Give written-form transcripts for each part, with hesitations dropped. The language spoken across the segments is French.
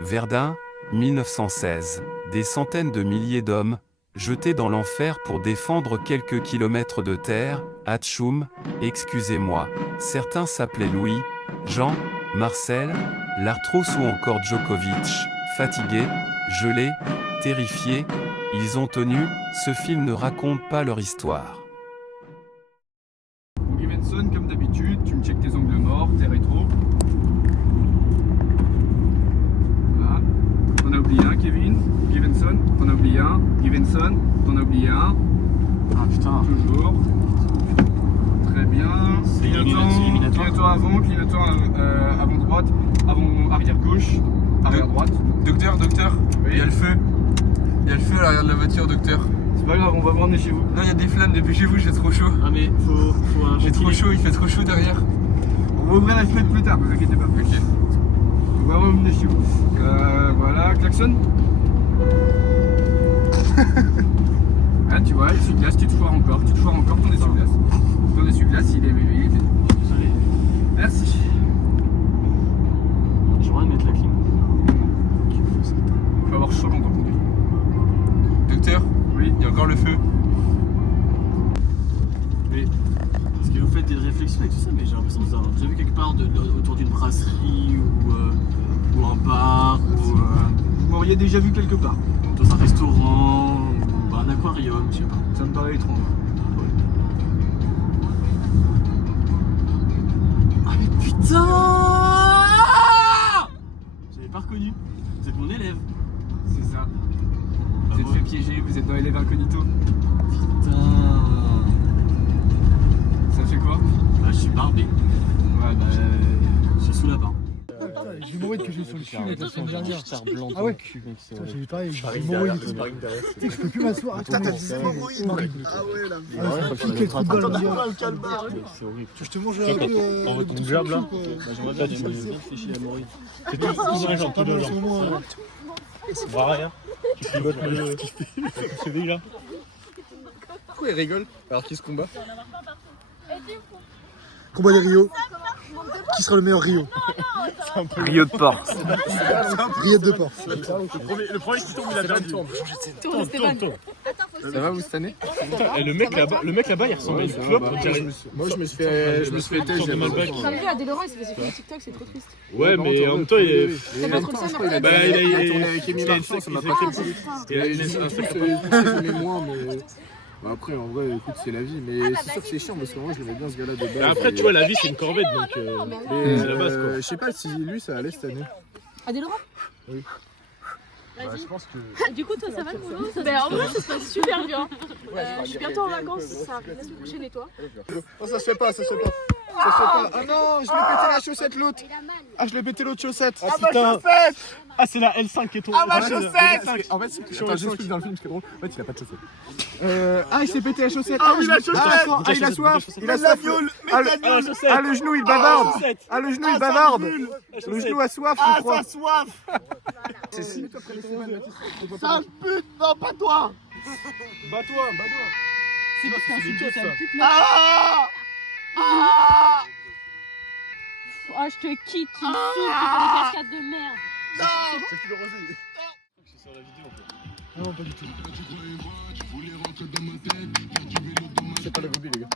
Verdun, 1916. Des centaines de milliers d'hommes, jetés dans l'enfer pour défendre quelques kilomètres de terre, Hatchoum, excusez-moi. Certains s'appelaient Louis, Jean, Marcel, Lartros ou encore Djokovic. Fatigués, gelés, terrifiés, ils ont tenu, ce film ne raconte pas leur histoire. Givenson, comme d'habitude, tu me checkes tes angles morts, tes rétros. Voilà. T'en as oublié un, Kevin. Givenson, t'en as oublié un. Givenson, t'en as oublié un. Ah putain. Toujours. Très bien. Clignotant avant, clignotant avant droite, avant arrière gauche, arrière droite. Docteur, Oui. il y a le feu. Il y a le feu à l'arrière de la voiture, docteur. C'est pas grave, on va vous ramener chez vous. Non, il y a des flammes, dépêchez-vous, j'ai trop chaud. Ah mais faut un J'ai trop chaud, il fait trop chaud derrière. On va ouvrir la fenêtre plus tard, vous inquiétez pas. Ok. On va revenir chez vous. Voilà, klaxon. Ah, tu vois, essuie-glace, tu te foires encore, ton essuie-glace. Ton essuie-glace, il est. Désolé. Merci. J'aimerais mettre la clim. Faut avoir chaud quand on conduit. Docteur, Oui. il y a encore le feu. Mais parce que vous faites des réflexions et tout ça, mais j'ai l'impression que vous avez déjà vu quelque part autour d'une brasserie ou un bar ou Vous m'auriez déjà vu quelque part. dans un restaurant ou un aquarium, je sais pas. Ça me paraît étrange. Ah mais putain! J'avais pas reconnu. Vous êtes mon élève. C'est ça. Vous Bah êtes ouais. fait piéger, vous êtes dans l'élève incognito. Putain. Ça fait quoi? Bah je suis barbé. Ouais, bah. Je suis sous la barre. J'ai l'hémorroïde que j'ai sur le cul la semaine dernière. blanc. Ah ouais? Putain, j'ai eu pareil, j'ai l'hémorroïde et tout. Tu sais que je peux plus m'asseoir. Attends, c'est horrible. Ah ouais, là. Ah, ça pique les trous de balle. on dirait. C'est horrible. Je te mange un peu. On veut ton jab là. J'aimerais bien des réfléchis à mourir. C'est tout dans les jambes, tout dans les jambes. Bras arrière. Tu pilotes le CV là. Pourquoi il rigole alors qu'il se combat? Combat des Rio. Qui sera le meilleur Rio? Rio de Port. Rillette de Port. Le premier qui tombe, il a perdu. Tourne. Ça va vous cette année? Et le mec là-bas, il ressemble à une clope. on dirait- Moi je me suis fait Sorte de Malbec. Samedi à Delorent, il s'est fait sur TikTok, c'est trop triste. Ouais, mais en même temps, il est. T'as pas trop le seum après? Bah, il a tourné avec Amy Marchand, ça m'a pas Ah, fait plaisir. putain. Il a un sac. J'aimais moins, mais. Bah après, en vrai, écoute, c'est la vie. Mais c'est sûr que c'est chiant parce que moi, je l'aimais bien ce gars-là de base. Après, tu vois, la vie, c'est une corvette donc. C'est la base quoi. Je sais pas si lui, ça allait cette année. À Delorent? Oui. Vas-y. Je pense que. Du coup, toi, ça va le boulot? Ben, en vrai, ça se passe super bien. Je suis bientôt en vacances, ça arrive la semaine prochaine et toi? Oh, ça se fait pas, ça se fait pas. Ça se fait pas. Ah non, je l'ai pété la chaussette l'autre. Ah, je l'ai pété l'autre chaussette. Ah, ma chaussette! Ah, c'est la L5 qui est tombée. Ah, ma chaussette! En fait, attends, j'explique dans le film ce qui est drôle. En fait, il a pas de chaussette. Ah, il s'est pété la chaussette. Ah oui, la chaussette! Ah, il a soif. Il a la soif. viole! Ah, la chaussette! Ah, le genou, il bavarde. chaussette! Ah, le genou, Ah, il bavarde. ça Le genou a soif, Ah, je crois. ça soif! C'est si. Sale pute! Non, pas toi! Bats-toi! C'est putain, ça pute, mec. Ah! Ah! Oh, je te quitte, tu me saoules, tu fais des cascades de merde. C'est plus le rosé. C'est sur la vidéo en fait. Non, pas du tout. C'est pas le gobi, les gars.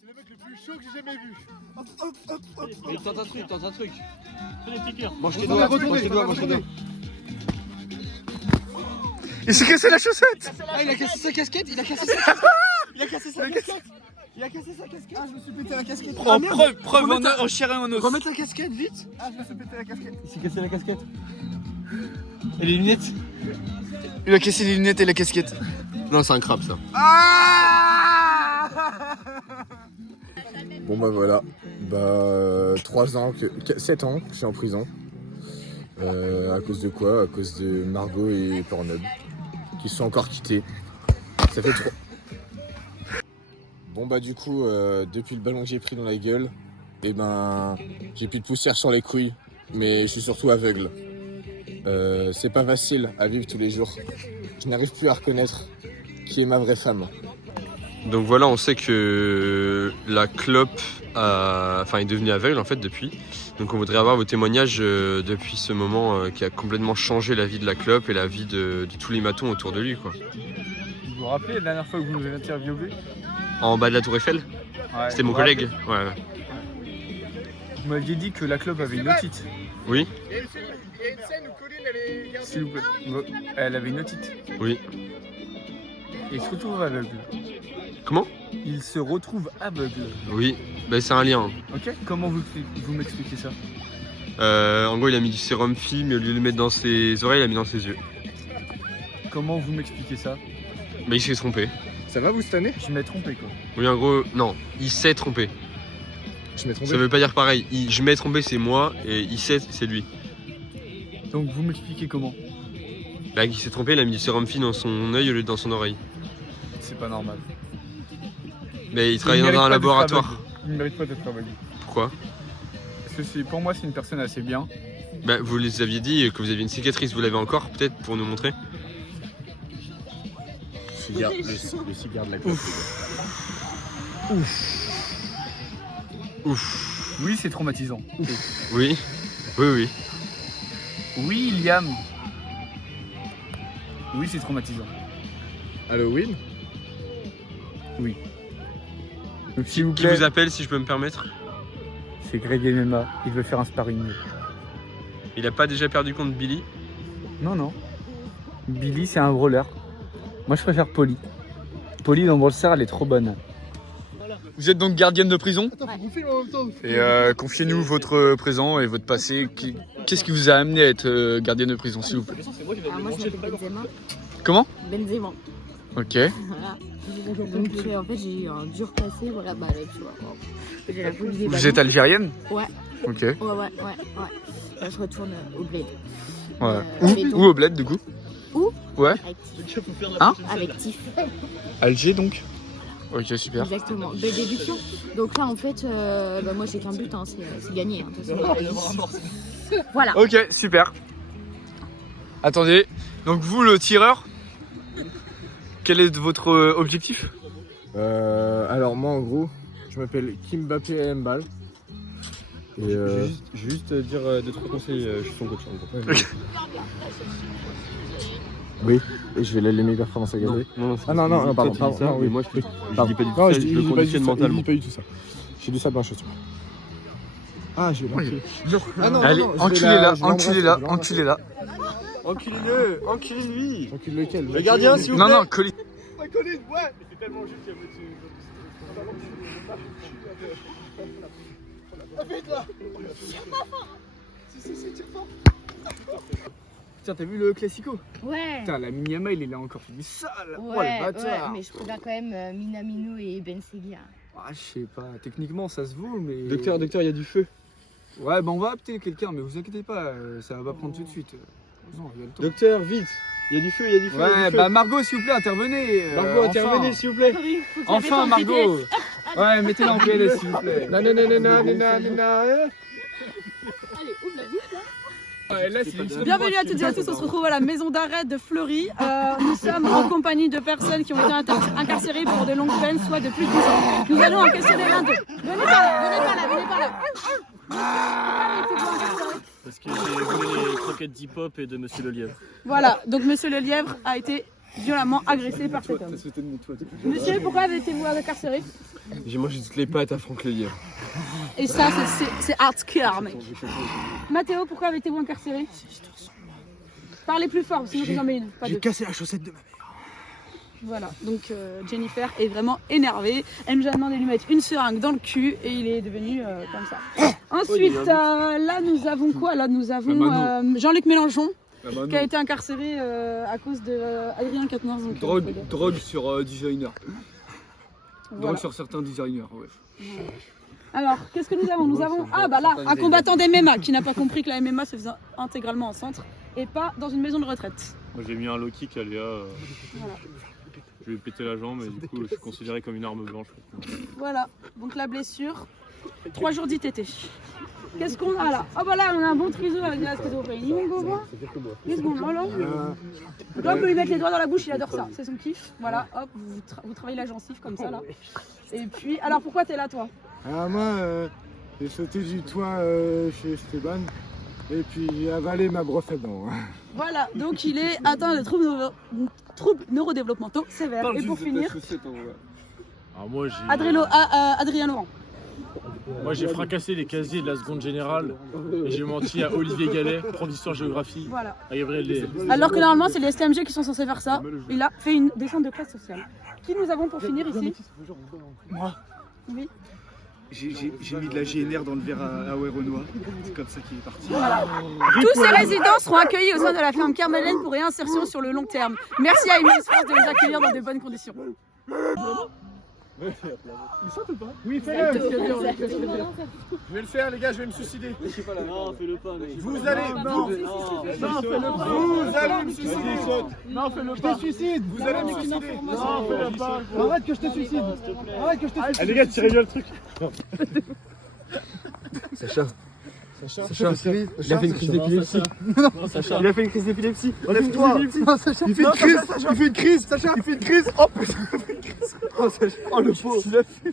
C'est le mec le plus chaud que j'ai jamais vu. Mais tente un truc. Fais des petits cœurs. Mange tes On va doigts, retourner, mange tes on doigts, va mange tes doigts. retourner. Il s'est cassé la chaussette. Ah, il a cassé sa casquette, il a cassé sa casquette. Il a cassé sa casquette. Ah, je me suis pété la casquette. Ah, merde. Preuve en chair et en os. Remettre la casquette, vite. Ah, je me suis pété la casquette. Il s'est cassé la casquette. Et les lunettes? Il a cassé les lunettes et la casquette. Non, c'est un crabe ça. Bon bah voilà. Bah 7 ans que je suis en prison. À cause de quoi? À cause de Margot et Pornhub qui se sont encore quittés. Ça fait 3. Bon bah du coup depuis le ballon que j'ai pris dans la gueule, et ben j'ai plus de poussière sur les couilles, mais je suis surtout aveugle. C'est pas facile à vivre tous les jours. Je n'arrive plus à reconnaître qui est ma vraie femme. Donc voilà, on sait que la clope est devenu aveugle en fait depuis. Donc on voudrait avoir vos témoignages depuis ce moment qui a complètement changé la vie de la clope et la vie de tous les matons autour de lui, quoi. Vous vous rappelez la dernière fois que vous nous avez interviewé? En bas de la tour Eiffel? Ouais, C'était mon vous collègue. Ouais. Vous m'aviez dit que la clope avait une otite. Oui. Il y a une scène où Colline, elle est... S'il vous plaît. Elle avait une otite. Oui. Et il se retrouve aveugle. Comment? Il se retrouve aveugle. Oui. Ben, c'est un lien. Ok. Comment vous m'expliquez ça? En gros, il a mis du sérum Phi, mais au lieu de le mettre dans ses oreilles, il l'a mis dans ses yeux. Comment vous m'expliquez ça? Mais il s'est trompé. Ça va vous cette année? Je m'ai trompé quoi. Oui, en gros, non, il s'est trompé. Je m'ai trompé. Ça veut pas dire pareil. Je m'ai trompé, c'est moi, et il s'est, c'est lui. Donc vous m'expliquez comment? Là, il s'est trompé, il a mis du sérum Phi dans son œil au lieu de dans son oreille. C'est pas normal. Mais il travaillait dans un laboratoire. Il ne mérite pas d'être aveugle. Pourquoi? Parce que pour moi, c'est une personne assez bien. Bah, vous les aviez dit que vous aviez une cicatrice, vous l'avez encore peut-être pour nous montrer? Le cigare de la clope. Ouf. Oui, c'est traumatisant. Oui. Oui. Oui, Liam. Oui, c'est traumatisant. Halloween? Oui. Donc s'il vous Qui plaît, vous appelle si je peux me permettre? c'est Greg MMA. Il veut faire un sparring. Il a pas déjà perdu contre Billy? Non. Billy, c'est un brawler. Moi, je préfère Polly. Polly dans Brawl Stars, elle est trop bonne. Vous êtes donc gardienne de prison. Attends, faut qu'on filme en même temps. Et confiez-nous votre présent et votre passé. Qu'est-ce qui vous a amené à être gardienne de prison, s'il vous plaît? Moi je m'appelle Benzema. Comment? Benzema. Ok. Voilà. Donc en fait j'ai eu un dur passé, voilà, bah là tu vois. J'ai la folie des Vous ballons. êtes algérienne? Ouais. Ok. Ouais. Là je retourne au bled. Ouais. Où au bled du coup? Où? Ouais. Avec Tiff. Hein? Avec Tiff. Alger donc? Ok, super. Exactement. Belle déduction. Donc là en fait, moi j'ai qu'un but, hein, c'est gagner. Hein, de toute façon. Voilà. Ok, super. Attendez, donc vous le tireur, quel est votre objectif? Alors moi en gros, je m'appelle Kim Mbappé Mbal. Et Juste dire 2-3 conseils, je suis son coach en gros. oui, et je vais l'aider mes performances à garder. Non, pardon, mais oui. moi je dis pas du tout Non, ça, je le conditionne mentalement. Je dis pas du tout ça. J'ai dit ça blanche. Ah, je vais l'enculer. Ah non, Allez, non, enculez-la, je l'embrasse. enculez-la. Encule-le, encule-lui. Encule lequel? Le gardien, s'il vous plaît. Non, Colin. Colline, ouais. C'est tellement juste qu'il y a Tiens, t'as vu le classico? Ouais. Putain, la Minyama, il est là encore plus sale. Oh, le Ouais, bâtard. mais je préfère quand même Minamino et Ben Seguia. Ah, je sais pas, techniquement ça se vaut, mais. Docteur, il y a du feu. Ouais, bah on va appeler quelqu'un, mais vous inquiétez pas, ça va pas prendre tout de suite. Non, il y a le temps. Docteur, vite. Il y a du feu, il y a du feu. Ouais, bah Margot, s'il vous plaît, intervenez. Margot, enfin. intervenez, s'il vous plaît. Enfin, Margot. Ouais, mettez-la en PLS, s'il vous plaît. Non. Allez, ouvre la bouche là. Ouais, là, c'est Bienvenue à toutes et à tous, on se retrouve à la maison d'arrêt de Fleury. Nous sommes en compagnie de personnes qui ont été incarcérées pour de longues peines, soit de plus de 10 ans. Nous allons en questionner l'un d'eux. Venez par là. Parce que j'ai volé les croquettes d'hip-hop et de Monsieur Le Lièvre. Voilà, donc Monsieur Le Lièvre a été violemment agressé par cet homme. Monsieur, pourquoi avez-vous incarcéré? J'ai mangé toutes les pâtes à Franck Le Lièvre. Et ça, c'est hardcore, mec. Mathéo, pourquoi avez-vous incarcéré? Parlez plus fort, sinon je vous en mets une. Pas J'ai deux. cassé la chaussette de ma mère. Voilà, donc Jennifer est vraiment énervée. Elle nous a demandé de lui mettre une seringue dans le cul et il est devenu comme ça. Ensuite, là nous avons quoi? Là nous avons Jean-Luc Mélenchon qui a été incarcéré à cause de Adrien Quatennens. Drogue sur designer. Voilà. Drogue sur certains designers, ouais. Alors, qu'est-ce que nous avons? Nous avons, ah bah là, un combattant d'MMA qui n'a pas compris que la MMA se faisait intégralement en centre et pas dans une maison de retraite. Moi j'ai mis un low kick à Léa. Voilà. Je lui ai pété la jambe et du coup je suis considéré comme une arme blanche. Voilà, donc la blessure, 3 jours d'ITT. Qu'est-ce qu'on a là? Ah bah là, on a un bon triso avec de la schizophrénie, mon gogo. 10 secondes, voilà. Là, on peut lui mettre les doigts dans la bouche, il adore ça, c'est son kiff. Voilà, hop, vous travaillez la gencive comme ça là. Et puis, alors pourquoi t'es là toi? Alors moi, j'ai sauté du toit chez Esteban et puis j'ai avalé ma brosse à dents. Voilà, donc il est atteint de troubles neurodéveloppementaux sévères. Et pour finir, Alors moi, Adrien Laurent. Moi j'ai fracassé les casiers de la seconde générale et j'ai menti à Olivier Gallet, prof d'histoire-géographie, Voilà. à Gabriel Lé. Alors que normalement, c'est les STMG qui sont censés faire ça. Il a fait une descente de classe sociale. Qui nous avons pour finir ici? Moi, Oui. j'ai mis de la GNR dans le verre à Renoir. C'est comme ça qu'il est parti. Voilà. Tous ces résidents seront accueillis au sein de la ferme Carmelaine pour réinsertion sur le long terme. Merci à Immens France de les accueillir dans de bonnes conditions. Il saute ou pas? Oui, fais-le. Je vais le faire, les gars, je vais me suicider. Non, fais-le pas, mec. Vous allez. Non, fais-le pas. Vous allez me suicider. Non, fais-le pas. Je te suicide. Vous allez me suicider. Non, fais-le pas. Arrête que je te suicide. Arrête que je te suicide. Ah les gars, tirez bien le truc. Sacha, il a fait une crise d'épilepsie. Il a fait une crise d'épilepsie. Enlève-toi. Il fait une crise. Il fait une crise. Sacha, il fait une crise. Oh putain, il fait une crise. Oh, Sacha. Oh le pauvre.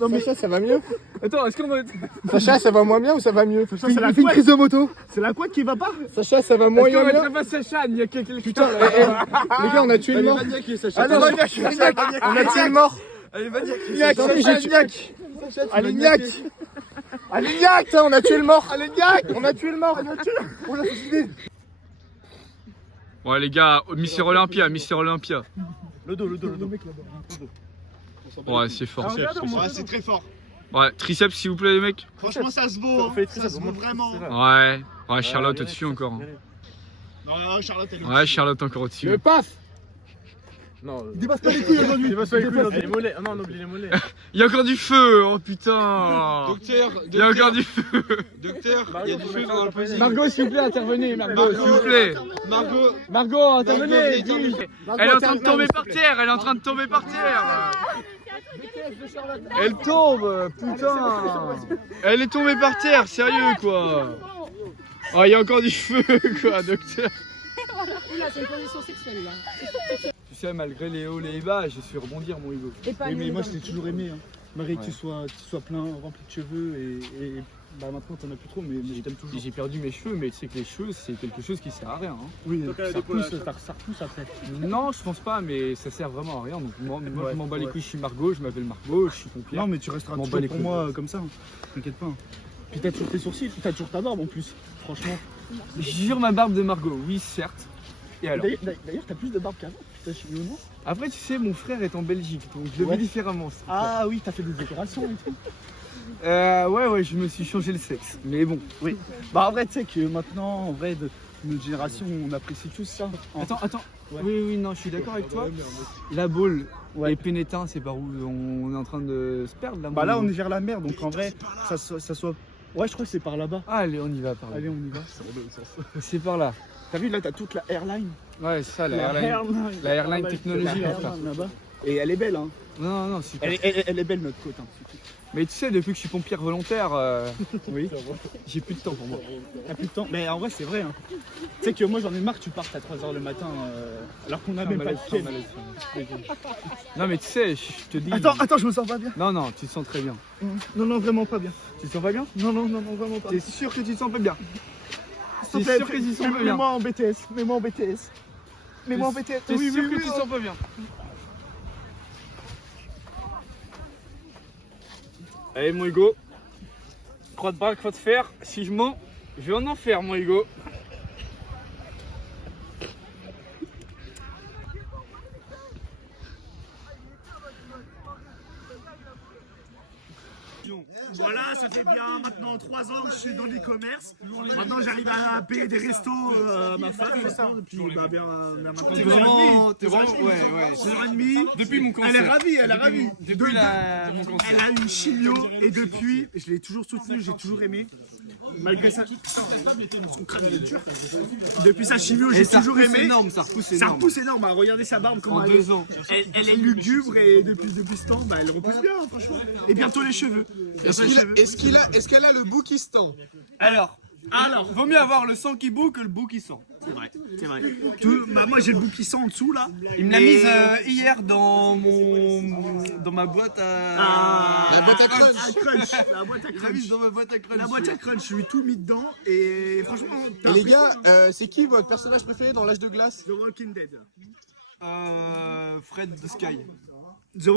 Non mais Sacha, ça va mieux. Attends, est-ce qu'on va... Sacha, ça va moins bien ou ça va mieux? Il fait une crise de moto. C'est la couette qui va pas? Sacha, ça va moins bien. pas Sacha, il y a quelqu'un... Putain, les gars, on a tué le mort. Allez, on a tué le mort. Allez, Vaniac. Allez, Niac. Allez, Niac, on a tué le mort. Allez, Niac, on a tué le mort. On l'a suicidé. Ouais les gars, Mister Olympia. Le dos. Ouais, c'est fort. Ouais, c'est très fort. Ouais, triceps s'il vous plaît les mecs. Franchement, ça se vaut. Ça se vaut vraiment. Ouais, Charlotte au-dessus encore. Non, Charlotte, elle est Ouais, Charlotte encore au-dessus. Je passe. Non, Dépasse pas les couilles aujourd'hui. dépasse pas les couilles. Les mollets. Non, on oublie les mollets. Il y a encore du feu, oh putain. Il y a encore du feu. Docteur, il y a du feu dans le positif. Margot, s'il vous plaît, intervenez. S'il vous plaît. Margot, intervenez. Elle est en train de tomber par terre, Elle tombe, putain. Elle est tombée par terre, sérieux quoi. Oh, il y a encore du feu quoi, docteur. Oula, c'est une position sexuelle là. Tu sais, malgré les hauts, les bas, je suis rebondir mon Hugo. Oui, mais moi, je t'ai toujours aimé. Malgré que tu sois plein, rempli de cheveux et bah maintenant t'en as plus trop, mais je t'aime toujours. J'ai perdu mes cheveux, mais tu sais que les cheveux c'est quelque chose qui sert à rien. Hein. Oui, ça repousse après. Non, je pense pas, mais ça sert vraiment à rien. Donc moi je m'en bats les couilles, je suis Margot, je m'appelle Margot, je suis pompier. Non, mais tu resteras toujours pour moi comme ça, t'inquiète pas. Puis t'as toujours tes sourcils, t'as toujours ta barbe en plus, franchement. Jure ma barbe de Margot, oui certes. Et alors D'ailleurs, t'as plus de barbe qu'avant, putain, je suis non. Après, tu sais, mon frère est en Belgique, donc je le vis différemment. Ah oui, t'as fait des opérations et tout. Ouais, je me suis changé le sexe. Mais bon. Oui. Bah en vrai, tu sais que maintenant, en vrai, de notre génération, on apprécie tous ça. Attends. Ouais. Oui, non, je suis d'accord avec toi. La Baule et Pénétin, c'est par où on est en train de se perdre là. Bah là, on est vers la mer, donc en vrai, ça soit. Ouais, je crois que c'est par là-bas. Ah, allez, on y va par là. Allez, on y va. C'est par là. T'as vu, là, t'as toute la airline. Ouais, c'est ça, la airline technologie. Là-bas. Et elle est belle, hein. Non, super. Elle est belle, notre côte. Hein. Mais tu sais, depuis que je suis pompier volontaire, oui, j'ai plus de temps pour moi. T'as plus de temps. Mais en vrai, c'est vrai. Hein. Tu sais que moi, j'en ai marre que tu partes à 3h le matin, alors qu'on a même pas de pied. Non, mais tu sais, je te dis. Attends, je me sens pas bien. Non, tu te sens très bien. Non, vraiment pas bien. Tu te sens pas bien? Non, vraiment pas. T'es sûr que tu te sens pas bien? T'es sûr que tu te sens pas bien? Mets-moi en BTS. T'es sûr que tu te sens pas bien? Allez mon Hugo, croix de bras, croix de fer, si je mens, je vais en enfer mon Hugo. Voilà, ça fait bien maintenant 3 ans que je suis dans l'e-commerce. Maintenant j'arrive à payer des restos à ma femme. Depuis maintenant. T'es vraiment, ouais. 2h30. Depuis mon cancer. Elle est ravie. Depuis mon cancer. Elle a une chimio et depuis, je l'ai toujours soutenue, j'ai toujours aimé. Malgré ça, son crâne est dur. Depuis sa chimio, j'ai toujours aimé. Ça repousse énorme. Regardez sa barbe comment elle est. Elle est lugubre et depuis ce temps, elle repousse bien, franchement. Et bientôt les cheveux. Est-ce qu'elle a le bout qui se tend? Alors, vaut mieux avoir le sang qui bout que le bout qui sent. C'est vrai, c'est vrai. Moi j'ai le bouquisson en dessous là. Il me l'a mise hier dans ma boîte à... La boîte à crunch. La boîte à Il l'a crunch. mise dans ma boîte à crunch. La boîte à crunch, je lui ai tout mis dedans et franchement. Et les gars, c'est qui votre personnage préféré dans l'âge de glace? The Walking Dead. Fred the Sky. The